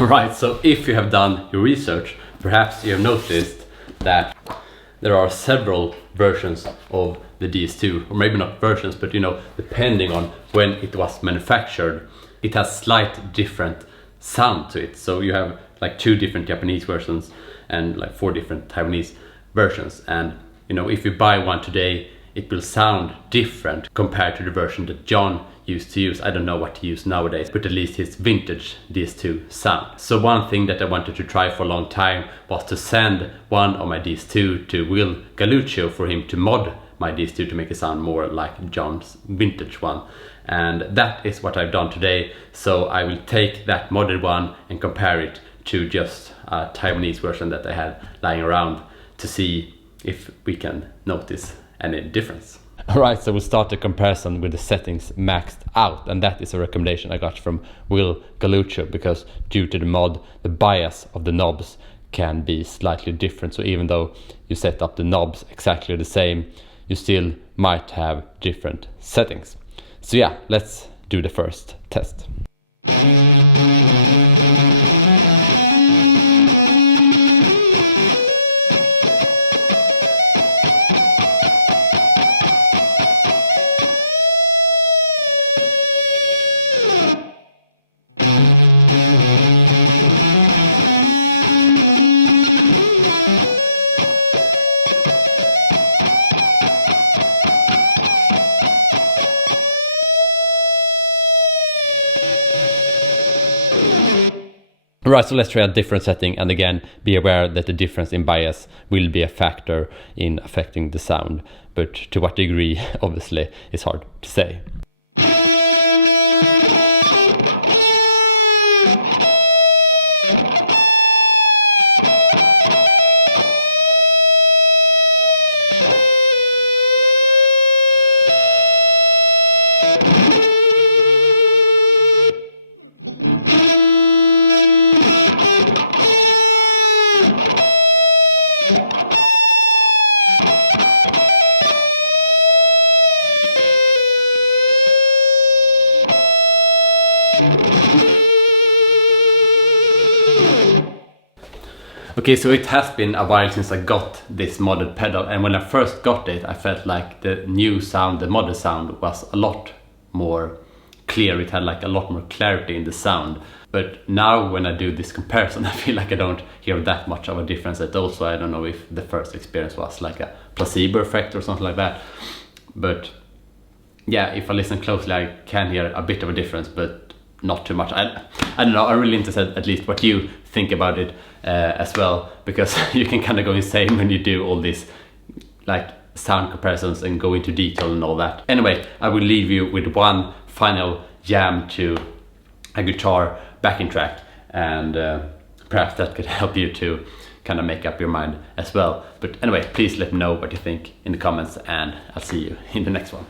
Right, so if you have done your research, perhaps you have noticed that there are several versions of the DS-2, or maybe not versions, but you know, depending on when it was manufactured, it has slight different sound to it. So you have like 2 different Japanese versions and like 4 different Taiwanese versions, and you know, if you buy one today, it will sound different compared to the version that John used to use. I don't know what he uses nowadays, but at least his vintage DS-2 sound. So one thing that I wanted to try for a long time was to send one of my DS-2 to Will Galluccio for him to mod my DS-2 to make it sound more like John's vintage one. And that is what I've done today. So I will take that modded one and compare it to just a Taiwanese version that I had lying around to see if we can notice any difference. Alright, so we'll start the comparison with the settings maxed out, and that is a recommendation I got from Will Galluccio, because due to the mod, the bias of the knobs can be slightly different. So even though you set up the knobs exactly the same, you still might have different settings. So yeah, let's do the first test. Right, so let's try a different setting, and again, be aware that the difference in bias will be a factor in affecting the sound, but to what degree, obviously, is hard to say. Okay, so it has been a while since I got this modded pedal, and when I first got it, I felt like the new sound, the modded sound, was a lot more clear. It had like a lot more clarity in the sound. But now when I do this comparison, I feel like I don't hear that much of a difference at all. So I don't know if the first experience was like a placebo effect or something like that. But yeah, if I listen closely, I can hear a bit of a difference, but not too much. I don't know, I'm really interested at least what you think about it as well, because you can kind of go insane when you do all these like sound comparisons and go into detail and all that. Anyway, I will leave you with one final jam to a guitar backing track, and perhaps that could help you to kind of make up your mind as well. But anyway, please let me know what you think in the comments, and I'll see you in the next one.